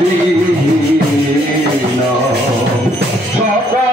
দেহ না যথা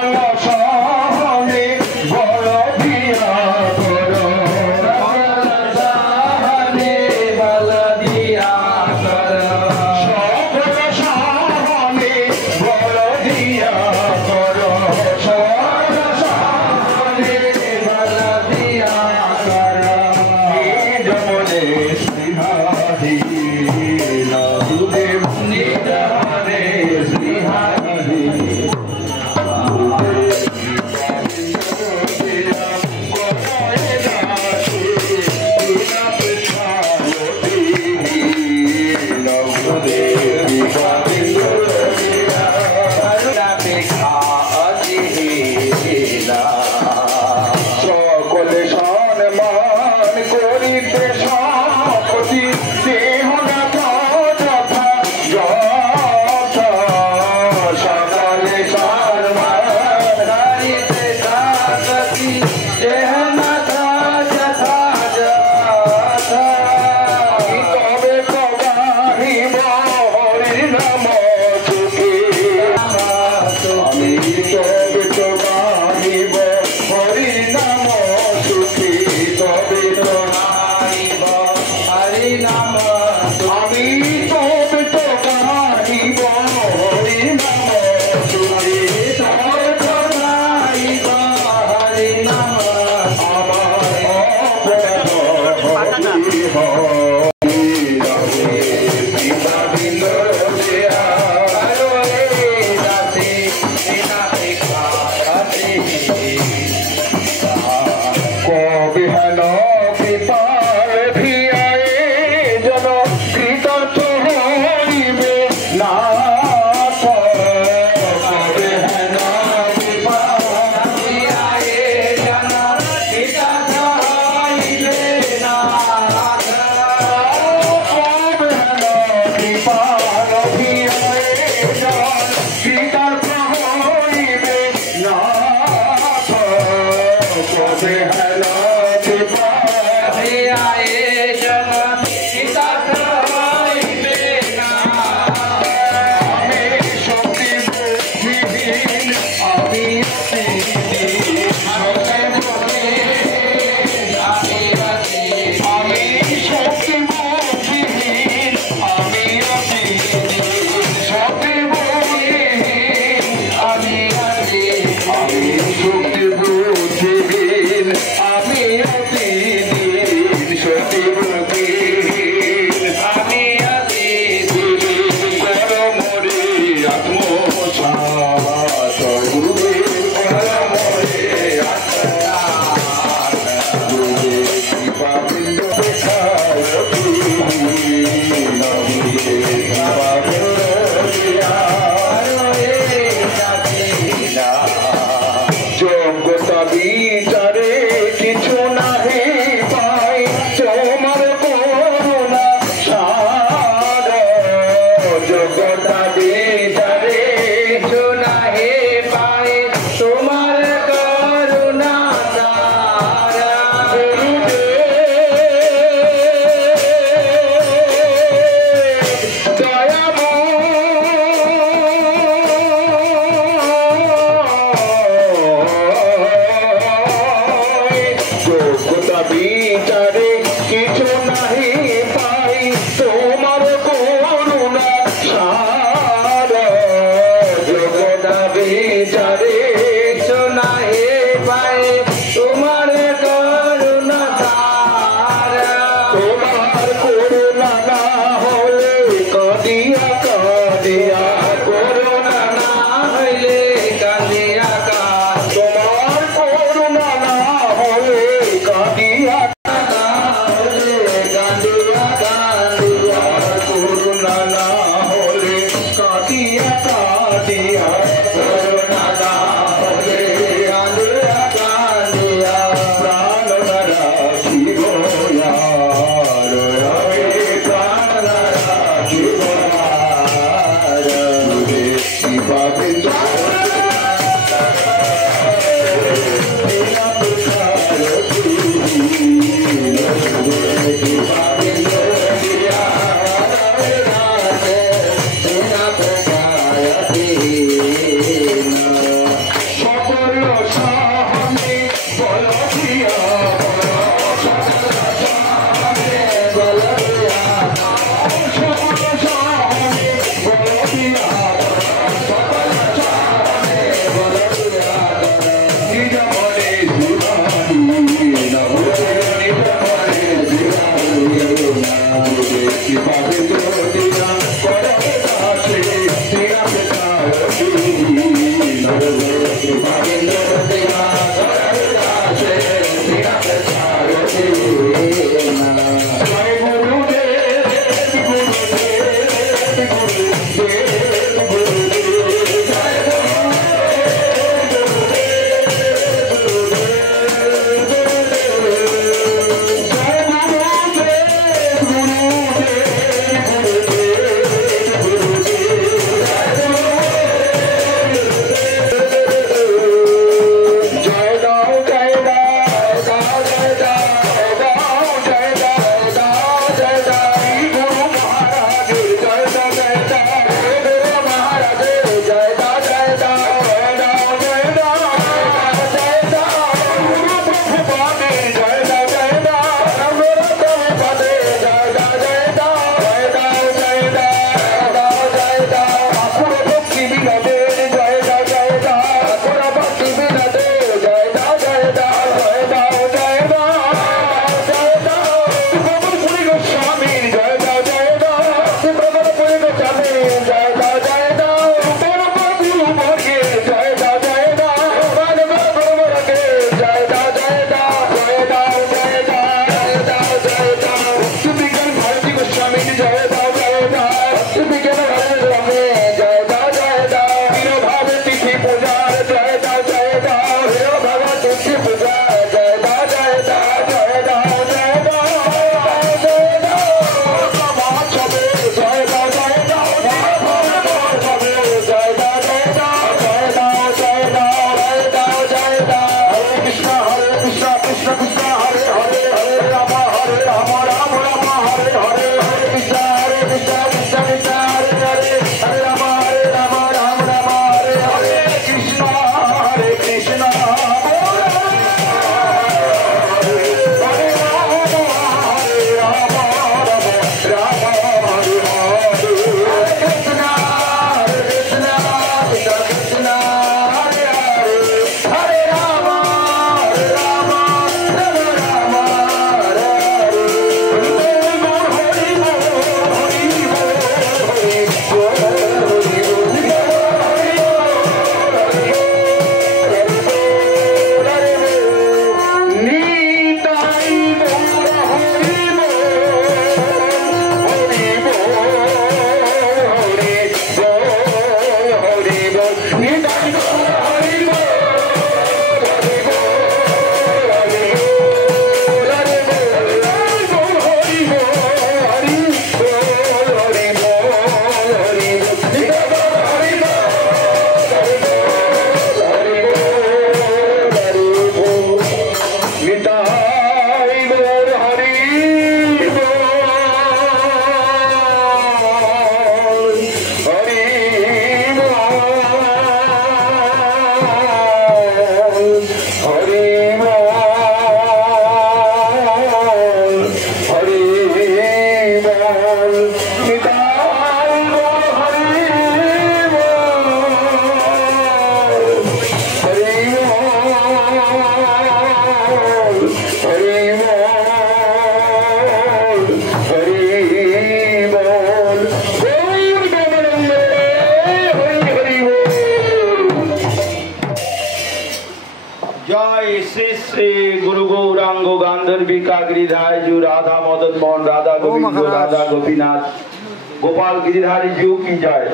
गोपाल गिरिधारी जीव की जय।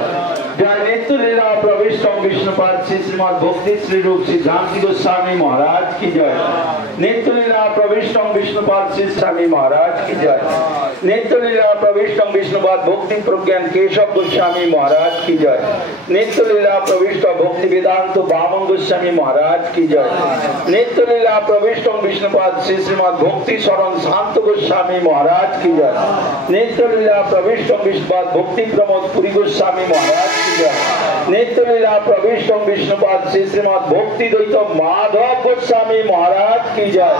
जय नित्य लीला प्रविष्ट विष्णुपाद श्री श्रीमद भक्ति श्री रूप सिद्धांत गोस्वामी महाराज की जय। नित्य लीला प्रविष्ट विष्णुपाद श्री स्वामी महाराज की जय। नित्य लीला प्रविष्ट विष्णुपाद भक्ति प्रज्ञान केशव गोस्वामी महाराज की जय। नित्य लीला प्रविष्ट भक्ति वेदांत वामन गोस्वामी महाराज की जय। नित्य लीला प्रविष्ट विष्णुपाद श्री श्रीमद भक्ति शरण शांत गोस्वामी महाराज की जय। नित्य लीला प्रविष्ट विष्णुपाद भक्ति प्रमोद पुरी गोस्वामी महाराज की जय। नित्य लीला प्रविष्ट विष्णुपाद श्री श्रीमद भक्ति द्वैत माधव गोस्वामी महाराज की जय।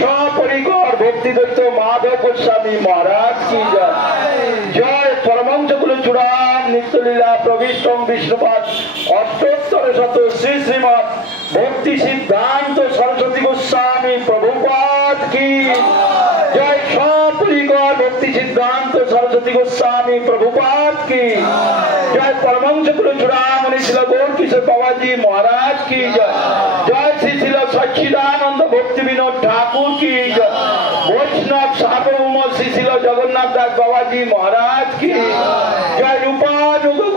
सपरिकर भक्ति द्वैत माधव गोस्वामी महाराज की जय। जय परमहंस कुल चूड़ामणि नित्य लीला प्रविष्ट विष्णुपाद अष्टोत्तर शत श्री श्रीमद भक्ति सिद्धांत सरस्वती गोस्वामी प्रभुपाद की जय। सपरिकर भक्ति सिद्धांत सरस्वती गोस्वामी प्रभुपाद की जय। परमहंस कुल चूड़ामणि श्री गौर किशोर बाबाजी महाराज की जय। जय श्री श्री सच्चिदानंद भक्ति विनोद ठाकुर की जय। वैष्णव सार्वभौम श्री श्री जगन्नाथ दास बाबाजी महाराज की जय। रूपानुग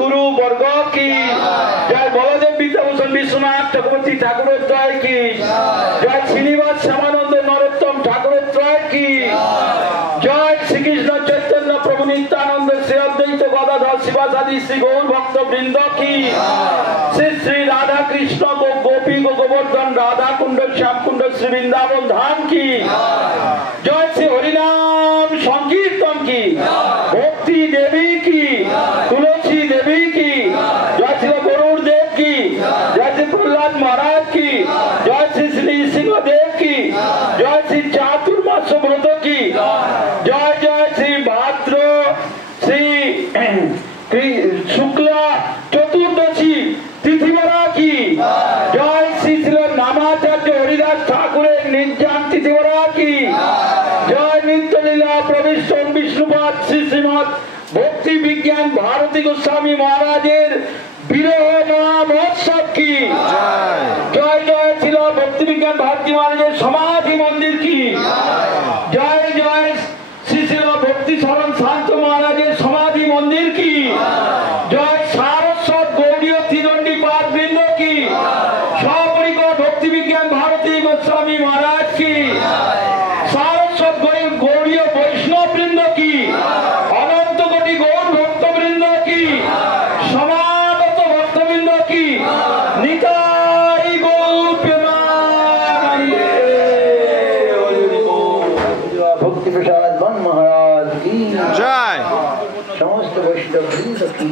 ঠাকুরপতি ঠাকুরের ত্রয় কি জয় শ্রীনিবাস শ্যামানন্দ নরোত্তম ঠাকুরের ত্রয় কি জয় শ্রীকৃষ্ণ চৈতন্য প্রভু নিত্যানন্দ শ্রী অদ্বৈত গদাধর শিবাসাদি শ্রী গৌর ভক্ত বৃন্দ কি শ্রী শ্রী রাধা কৃষ্ণ গোপী গোবর্ধন রাধা কুণ্ড শ্যাম কুণ্ড শ্রী বৃন্দাবন ধাম কি জয় শ্রী হরিনাম সংকীর্তন কি ভক্তি দেবী কি তুলসী দেবী কি জয় শ্রী গরুর দেব কি জয় শ্রী প্রহ্লাদ মহারাজ কি জয় শ্রী শ্রী সিংহদেব কি জয় শ্রী চাতুর্মাস ব্রত কি জয় জয় শ্রী ভাদ্র শ্রী শুক্লা চতুর্দশী তিথিবরা কি জয় শ্রী শ্রী নামাচার্য হরিদাস ঠাকুরের নির্যান তিথিবরা কি জয় নিত্যলীলা প্রবিষ্ট বিষ্ণুপাদ শ্রী শ্রীমৎ ভক্তি বিজ্ঞান ভারতী গোস্বামী মহারাজের বিরহ মহোৎসব কি জয় জয় ছিল ভক্তি বিজ্ঞান ভারতী মহারাজের সমাধি মন্দির কি জয় জয় শ্রী ছিল ভক্তি শরণ শান্ত মহারাজের সমাধি মন্দির কি জয় সারস্বত গৌড়ীয় ত্রিদণ্ডী পাদ বৃন্দ কি সপরিকর ভক্তি বিজ্ঞান ভারতী গোস্বামী মহারাজ কি সারস্বত গৌড়ীয় বৈষ্ণব বৃন্দ কি অনন্ত কোটি গৌর ভক্তবৃন্দ কি সমাগত ভক্তবৃন্দ কি নিতাই গৌর প্রেমানন্দে ভক্তি প্রসাদ বন মহারাজ কি জয় সমস্ত বৈষ্ণব বৃন্দ কি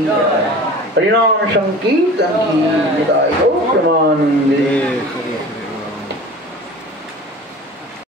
হরিনাম সংকীর্তন কি নিতাই গৌর প্রেমানন্দে